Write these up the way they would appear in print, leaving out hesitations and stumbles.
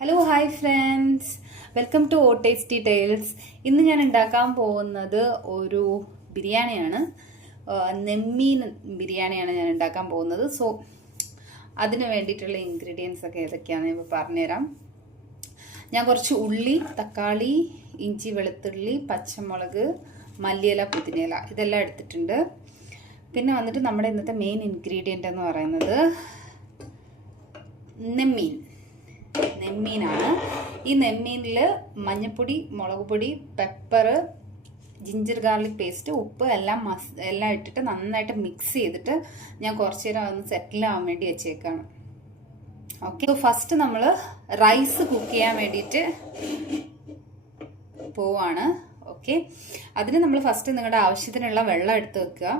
Hello hi friends, welcome to O tasty tales. ഇന്ന് ഞാൻ ഉണ്ടാക്കാൻ പോകുന്നത് ഒരു ബിരിയാണിയാണ്. നെമ്മീൻ ബിരിയാണിയാണ് ഞാൻ ഉണ്ടാക്കാൻ പോകുന്നത്. സോ അതിന് വേണ്ടിയിട്ടുള്ള ഇൻഗ്രീഡിയൻസ് ഒക്കെ ഏതൊക്കെയാണെന്ന് ഞാൻ പറഞ്ഞുതരാം. ഞാൻ കുറച്ച് ഉള്ളി, തക്കാളി, ഇഞ്ചി, വെളുത്തുള്ളി, പച്ചമുളക്, മല്ലിയില, പുതിനയില ഇതെല്ലാം എടുത്തിട്ടുണ്ട്. പിന്നെ വന്നിട്ട് നമ്മുടെ ഇന്നത്തെ മെയിൻ ഇൻഗ്രീഡിയൻ്റ് എന്ന് പറയുന്നത് നെമ്മീനാണ്. ഈ നെമ്മീനിൽ മഞ്ഞൾപ്പൊടി, മുളക് പൊടി, പെപ്പർ, ജിഞ്ചർ ഗാർലിക് പേസ്റ്റ്, ഉപ്പ് എല്ലാം ഇട്ടിട്ട് നന്നായിട്ട് മിക്സ് ചെയ്തിട്ട് ഞാൻ കുറച്ച് നേരം ഒന്ന് സെറ്റിൽ ആവാൻ വേണ്ടി വെച്ചേക്കാണ്. ഓക്കെ, ഫസ്റ്റ് നമ്മൾ റൈസ് കുക്ക് ചെയ്യാൻ വേണ്ടിയിട്ട് പോവാണ്. ഓക്കെ, അതിന് നമ്മൾ ഫസ്റ്റ് നിങ്ങളുടെ ആവശ്യത്തിനുള്ള വെള്ളം എടുത്ത് വെക്കുക.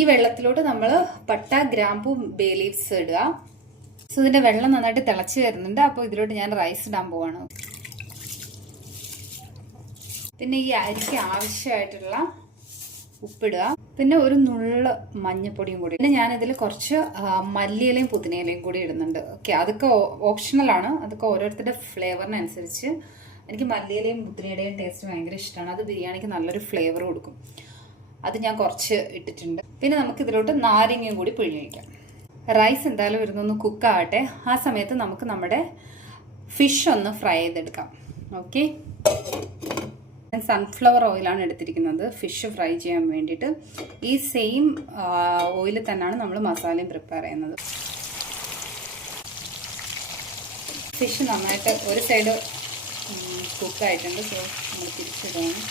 ഈ വെള്ളത്തിലോട്ട് നമ്മൾ പട്ട, ഗ്രാമ്പൂ, ബേ ലീവ്സ് ഇടുക. സോ ഇതിന്റെ വെള്ളം നന്നായിട്ട് തിളച്ച് വരുന്നുണ്ട്. അപ്പോൾ ഇതിലോട്ട് ഞാൻ റൈസ് ഇടാൻ പോവാണ്. പിന്നെ ഈ അരിക്ക് ആവശ്യമായിട്ടുള്ള ഉപ്പിടുക. പിന്നെ ഒരു നുള്ള് മഞ്ഞപ്പൊടിയും കൂടി. പിന്നെ ഞാനിതിൽ കുറച്ച് മല്ലിയിലയും പുതിനയിലയും കൂടി ഇടുന്നുണ്ട്. ഓക്കെ, അതൊക്കെ ഓപ്ഷണലാണ്. അതൊക്കെ ഓരോരുത്തരുടെ ഫ്ലേവറിനനുസരിച്ച്. എനിക്ക് മല്ലിയിലയും പുതിനയുടെയും ടേസ്റ്റ് ഭയങ്കര ഇഷ്ടമാണ്. അത് ബിരിയാണിക്ക് നല്ലൊരു ഫ്ലേവർ കൊടുക്കും. അത് ഞാൻ കുറച്ച് ഇട്ടിട്ടുണ്ട്. പിന്നെ നമുക്ക് ഇതിലോട്ട് നാരങ്ങയും കൂടി പിഴിഞ്ഞൊഴിക്കാം. റൈസ് എന്തായാലും വരുന്നൊന്ന് കുക്കാവട്ടെ. ആ സമയത്ത് നമുക്ക് നമ്മുടെ ഫിഷ് ഒന്ന് ഫ്രൈ ചെയ്തെടുക്കാം. ഓക്കെ, ഞാൻ സൺഫ്ലവർ ഓയിലാണ് എടുത്തിരിക്കുന്നത് ഫിഷ് ഫ്രൈ ചെയ്യാൻ വേണ്ടിയിട്ട്. ഈ സെയിം ഓയിൽ തന്നെയാണ് നമ്മൾ മസാലയും പ്രിപ്പയർ ചെയ്യുന്നത്. ഫിഷ് നന്നായിട്ട് ഒരു സൈഡ് കുക്കായിട്ടുണ്ട്. സോ നമ്മൾ തിരിച്ചിടുകയാണ്.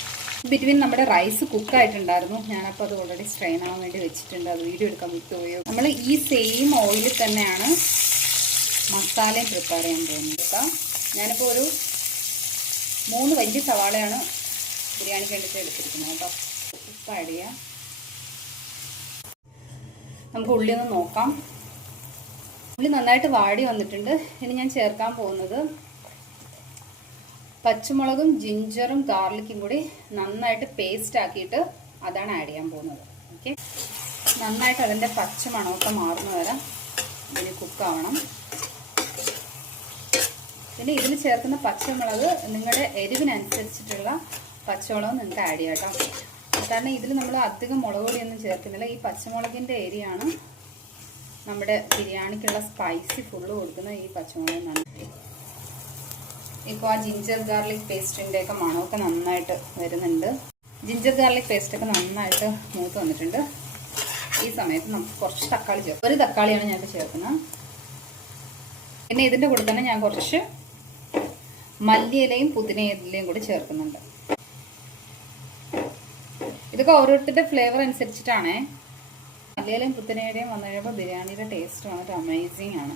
ബിറ്റ്വീൻ നമ്മുടെ റൈസ് കുക്കായിട്ടുണ്ടായിരുന്നു. ഞാനപ്പോൾ അത് ഓൾറെഡി സ്ട്രെയിൻ ആവാൻ വേണ്ടി വെച്ചിട്ടുണ്ട്. അത് വീഡിയോ എടുക്കാൻ വിട്ടുപോയോ. നമ്മൾ ഈ സെയിം ഓയിലിൽ തന്നെയാണ് മസാലയും പ്രിപ്പയർ ചെയ്യാൻ പോകുന്നത്. ഞാനിപ്പോൾ ഒരു 3 വലിയ സവാളയാണ് ബിരിയാണിക്ക് വേണ്ടിയിട്ട് എടുത്തിരിക്കുന്നത് കേട്ടോ. ഉപ്പ് ആഡ് ചെയ്യാം. നമുക്ക് ഉള്ളി ഒന്ന് നോക്കാം. ഉള്ളി നന്നായിട്ട് വാടി വന്നിട്ടുണ്ട്. ഇനി ഞാൻ ചേർക്കാൻ പോകുന്നത് പച്ചമുളകും ജിഞ്ചറും ഗാർലിക്കും കൂടി നന്നായിട്ട് പേസ്റ്റ് ആക്കിയിട്ട് അതാണ് ആഡ് ചെയ്യാൻ പോകുന്നത്. ഓക്കെ, നന്നായിട്ട് അതിൻ്റെ പച്ച മണമൊക്കെ മാറുന്ന വരെ ഇതിന് കുക്കാവണം. പിന്നെ ഇതിൽ ചേർക്കുന്ന പച്ചമുളക് നിങ്ങളുടെ എരിവിനനുസരിച്ചിട്ടുള്ള പച്ചമുളക് നിങ്ങൾക്ക് ആഡ് ചെയ്യാം കേട്ടോ. കാരണം ഇതിൽ നമ്മൾ അധികം മുളക് പൊടിയൊന്നും ചേർക്കുന്നില്ല. ഈ പച്ചമുളകിൻ്റെ എരിയാണ് നമ്മുടെ ബിരിയാണിക്കുള്ള സ്പൈസി ഫുള്ള് കൊടുക്കുന്ന ഈ പച്ചമുളക്. ഇപ്പോൾ ആ ജിഞ്ചർ ഗാർലിക് പേസ്റ്റിൻ്റെ ഒക്കെ മണമൊക്കെ നന്നായിട്ട് വരുന്നുണ്ട്. ജിഞ്ചർ ഗാർലിക് പേസ്റ്റൊക്കെ നന്നായിട്ട് മൂത്ത് വന്നിട്ടുണ്ട്. ഈ സമയത്ത് നമുക്ക് കുറച്ച് തക്കാളി ചേർക്കും. ഒരു തക്കാളിയാണ് ഞാൻ ചേർക്കുന്നത്. പിന്നെ ഇതിൻ്റെ കൂടെ തന്നെ ഞാൻ കുറച്ച് മല്ലിയിലയും പുതിനയിലയും കൂടി ചേർക്കുന്നുണ്ട്. ഇതൊക്കെ ഓരോരുത്തരുടെ ഫ്ലേവർ അനുസരിച്ചിട്ടാണേ. മല്ലിയിലയും പുതിനയിലയും വന്നു കഴിയുമ്പോൾ ബിരിയാണിയുടെ ടേസ്റ്റ് വന്നിട്ട് അമേസിങ് ആണ്.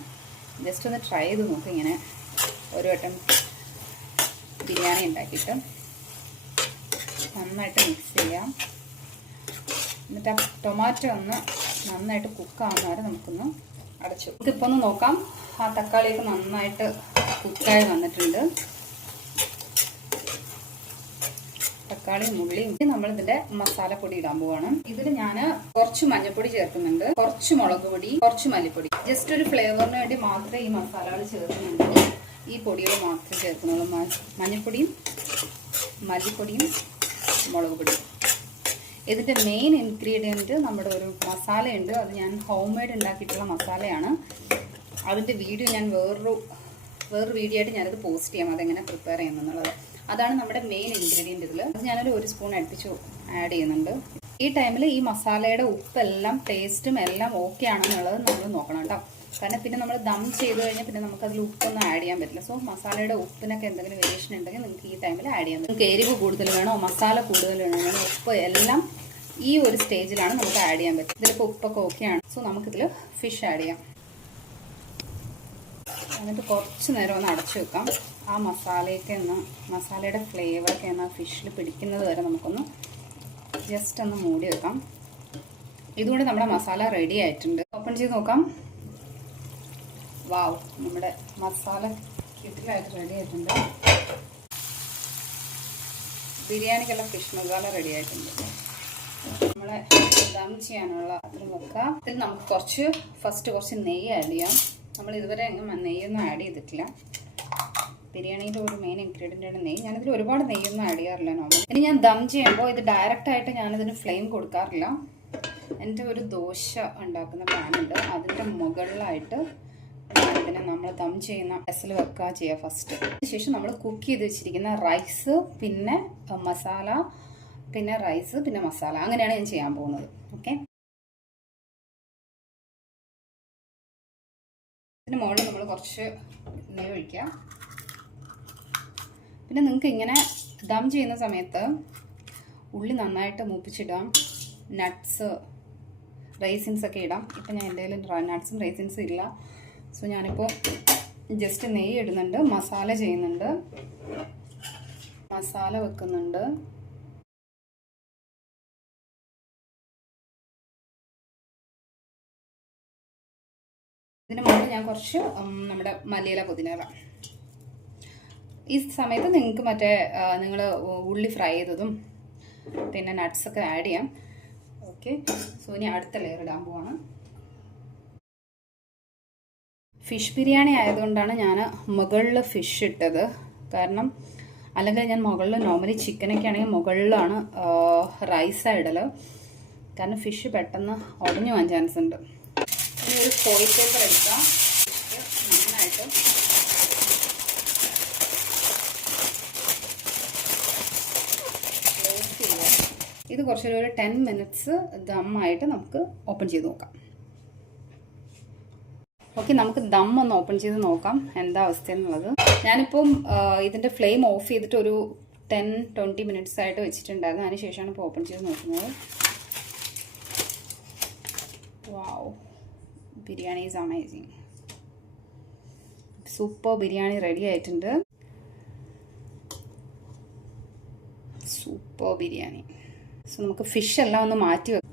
ജസ്റ്റ് ഒന്ന് ട്രൈ ചെയ്ത് നോക്കും. ഇങ്ങനെ ഒരു വട്ടം ബിരിയാണി ഉണ്ടാക്കിയിട്ട് നന്നായിട്ട് മിക്സ് ചെയ്യാം. എന്നിട്ട് ആ ടൊമാറ്റോ ഒന്ന് നന്നായിട്ട് കുക്കാവുന്ന വരെ നമുക്കൊന്ന് അടച്ചു. ഇതിപ്പോൾ ഒന്ന് നോക്കാം. ആ തക്കാളിയൊക്കെ നന്നായിട്ട് കുക്കായി വന്നിട്ടുണ്ട്. തക്കാളിയും ഉള്ളിയും നമ്മളിതിന്റെ മസാലപ്പൊടി ഇടാൻ പോവാണ്. ഇതിൽ ഞാൻ കുറച്ച് മഞ്ഞൾപ്പൊടി ചേർക്കുന്നുണ്ട്, കുറച്ച് മുളക് പൊടി, കുറച്ച് മല്ലിപ്പൊടി. ജസ്റ്റ് ഒരു ഫ്ലേവറിന് വേണ്ടി മാത്രമേ ഈ മസാലകൾ ചേർക്കുന്നുണ്ട്. ഈ പൊടികൾ മാത്രമേ ചേർക്കുന്നുള്ളൂ. മഞ്ഞൾപ്പൊടിയും മല്ലിപ്പൊടിയും മുളക് പൊടിയും. ഇതിൻ്റെ മെയിൻ ഇൻഗ്രീഡിയൻറ്റ് നമ്മുടെ ഒരു മസാലയുണ്ട്. അത് ഞാൻ ഹോം മെയ്ഡ് ഉണ്ടാക്കിയിട്ടുള്ള മസാലയാണ്. അതിൻ്റെ വീഡിയോ ഞാൻ വേറൊരു വീഡിയോ ആയിട്ട് ഞാനത് പോസ്റ്റ് ചെയ്യാം, അതെങ്ങനെ പ്രിപ്പയർ ചെയ്യുന്നുള്ളത്. അതാണ് നമ്മുടെ മെയിൻ ഇൻഗ്രീഡിയൻറ്റ് ഇതിൽ. അത് ഞാനൊരു 1 സ്പൂൺ അടുപ്പിച്ച് ആഡ് ചെയ്യുന്നുണ്ട്. ഈ ടൈമിൽ ഈ മസാലയുടെ ഉപ്പെല്ലാം ടേസ്റ്റും എല്ലാം ഓക്കെ ആണെന്നുള്ളത് നമ്മൾ നോക്കണം കേട്ടോ. കാരണം പിന്നെ നമ്മൾ ദം ചെയ്ത് കഴിഞ്ഞാൽ പിന്നെ നമുക്കതിൽ ഉപ്പൊന്നും ആഡ് ചെയ്യാൻ പറ്റില്ല. സോ മസാലയുടെ ഉപ്പിനൊക്കെ എന്തെങ്കിലും വേരിയേഷൻ ഉണ്ടെങ്കിൽ നിങ്ങൾക്ക് ഈ ടൈമിൽ ആഡ് ചെയ്യാം. നിങ്ങൾക്ക് എരിവ് കൂടുതൽ വേണോ, മസാല കൂടുതൽ വേണോ, ഉപ്പ് എല്ലാം ഈ ഒരു സ്റ്റേജിലാണ് നമുക്ക് ആഡ് ചെയ്യാൻ പറ്റും. ഇതിലിപ്പോൾ ഉപ്പൊക്കെ ഓക്കെയാണ്. സോ നമുക്കിതിൽ ഫിഷ് ആഡ് ചെയ്യാം. എന്നിട്ട് കുറച്ച് നേരം ഒന്ന് അടച്ചു വെക്കാം. ആ മസാലയുടെ ഫ്ലേവറൊക്കെ ഒന്ന് ഫിഷിൽ പിടിക്കുന്നത് വരെ നമുക്കൊന്ന് ജസ്റ്റ് ഒന്ന് മൂടി വെക്കാം. ഇതുകൊണ്ട് നമ്മുടെ മസാല റെഡി ആയിട്ടുണ്ട്. ഓപ്പൺ ചെയ്ത് നോക്കാം. വാവ്, നമ്മുടെ മസാല കിറ്റിലായിട്ട് റെഡി ആയിട്ടുണ്ട്. ബിരിയാണിക്കുള്ള ഫിഷ് മസാല റെഡി ആയിട്ടുണ്ട്. നമ്മളെ ദം ചെയ്യാനുള്ള അതിൽ വെക്കാം. ഇതിൽ നമുക്ക് ഫസ്റ്റ് കുറച്ച് നെയ്യ് ആഡ് ചെയ്യാം. നമ്മൾ ഇതുവരെ നെയ്യൊന്നും ആഡ് ചെയ്തിട്ടില്ല. ബിരിയാണിയുടെ ഒരു മെയിൻ ഇൻഗ്രീഡിയൻ്റാണ് നെയ്യ്. ഞാനിതിൽ ഒരുപാട് നെയ്യൊന്നും ആഡ് ചെയ്യാറില്ല നോർമൽ. ഇനി ഞാൻ ദം ചെയ്യുമ്പോൾ ഇത് ഡയറക്റ്റായിട്ട് ഞാനിതിന് ഫ്ലെയിം കൊടുക്കാറില്ല. എൻ്റെ ഒരു ദോശ ഉണ്ടാക്കുന്ന പാനുണ്ട്, അതിൻ്റെ മുകളിലായിട്ട് ഇതിനെ നമ്മൾ ദം ചെയ്യുന്ന വെസൽ വെക്കുക ചെയ്യുക ഫസ്റ്റ്. അതിനുശേഷം നമ്മൾ കുക്ക് ചെയ്ത് വെച്ചിരിക്കുന്ന റൈസ്, പിന്നെ മസാല, പിന്നെ റൈസ്, പിന്നെ മസാല, അങ്ങനെയാണ് ഞാൻ ചെയ്യാൻ പോകുന്നത്. ഓക്കെ, ഇതിന് മുകളിൽ നമ്മൾ കുറച്ച് നെയ്യ് ഒഴിക്കുക. പിന്നെ നിങ്ങൾക്ക് ഇങ്ങനെ ദം ചെയ്യുന്ന സമയത്ത് ഉള്ളി നന്നായിട്ട് മൂപ്പിച്ചിടാം, നട്ട്സ് റൈസിൻസ് ഒക്കെ ഇടാം. ഇപ്പം ഞാൻ എൻ്റെ കയ്യിൽ നട്ട്സും റൈസിൻസും ഇല്ല. സോ ഞാനിപ്പോൾ ജസ്റ്റ് നെയ്യ് ഇടുന്നുണ്ട്, മസാല ചെയ്യുന്നുണ്ട്, മസാല വെക്കുന്നുണ്ട്. ഇതിന് മുകളിൽ ഞാൻ കുറച്ച് നമ്മുടെ മല്ലിയില, പുതിനയില. ഈ സമയത്ത് നിങ്ങൾക്ക് മറ്റേ നിങ്ങൾ ഉള്ളി ഫ്രൈ ചെയ്തതും പിന്നെ നട്ട്സൊക്കെ ആഡ് ചെയ്യാം. ഓക്കെ, സോ ഇനി അടുത്ത ലെയർ ഇടാൻ പോവാണ്. ഫിഷ് ബിരിയാണി ആയതുകൊണ്ടാണ് ഞാൻ മുകളിൽ ഫിഷ് ഇട്ടത്. കാരണം അല്ലെങ്കിൽ ഞാൻ മുകളിൽ നോർമലി ചിക്കനൊക്കെ ആണെങ്കിൽ മുകളിലാണ് റൈസാണ് ഇടൽ. കാരണം ഫിഷ് പെട്ടെന്ന് ഉടഞ്ഞു പോകാൻ ചാൻസ് ഉണ്ട്. ഇനി ഒരു ഫോയിൽ പേപ്പർ എടുക്കാം, നന്നായിട്ട് ക്ലോസ് ചെയ്യുക. ഇത് കുറച്ചൊരു 10 മിനിറ്റ്സ് ദമ്മായിട്ട് നമുക്ക് ഓപ്പൺ ചെയ്ത് നോക്കാം. ഓക്കെ, നമുക്ക് ദം ഒന്ന് ഓപ്പൺ ചെയ്ത് നോക്കാം എന്താ അവസ്ഥ എന്നുള്ളത്. ഞാനിപ്പം ഇതിൻ്റെ ഫ്ലെയിം ഓഫ് ചെയ്തിട്ട് ഒരു 10-20 മിനിറ്റ്സ് ആയിട്ട് വെച്ചിട്ടുണ്ടായിരുന്നു. അതിന് ശേഷമാണ് ഇപ്പോൾ ഓപ്പൺ ചെയ്ത് നോക്കുന്നത്. Wow, biryani is amazing. Super biryani ready ആയിട്ടുണ്ട്. സൂപ്പർ ബിരിയാണി. സോ നമുക്ക് ഫിഷ് എല്ലാം ഒന്ന് മാറ്റി വെക്കാം.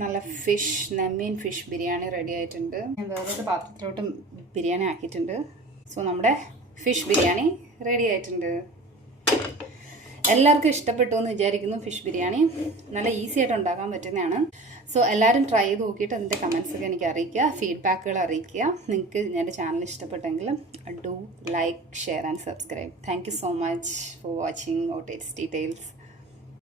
നല്ല നെമ്മീൻ ഫിഷ് ബിരിയാണി റെഡി ആയിട്ടുണ്ട്. ഞാൻ വേറൊരു പാത്രത്തിലോട്ടും ബിരിയാണി ആക്കിയിട്ടുണ്ട്. സോ നമ്മുടെ ഫിഷ് ബിരിയാണി റെഡി ആയിട്ടുണ്ട്. എല്ലാവർക്കും ഇഷ്ടപ്പെട്ടു എന്ന് വിചാരിക്കുന്നു. ഫിഷ് ബിരിയാണി നല്ല ഈസി ആയിട്ട് ഉണ്ടാക്കാൻ പറ്റുന്നതാണ്. സോ എല്ലാവരും ട്രൈ ചെയ്ത് നോക്കിയിട്ട് അതിൻ്റെ കമൻസൊക്കെ എനിക്ക് അറിയിക്കുക, ഫീഡ്ബാക്കുകൾ അറിയിക്കുക. നിങ്ങൾക്ക് എൻ്റെ ചാനൽ ഇഷ്ടപ്പെട്ടെങ്കിൽ do like, share and subscribe. Thank you so much for watching outside details.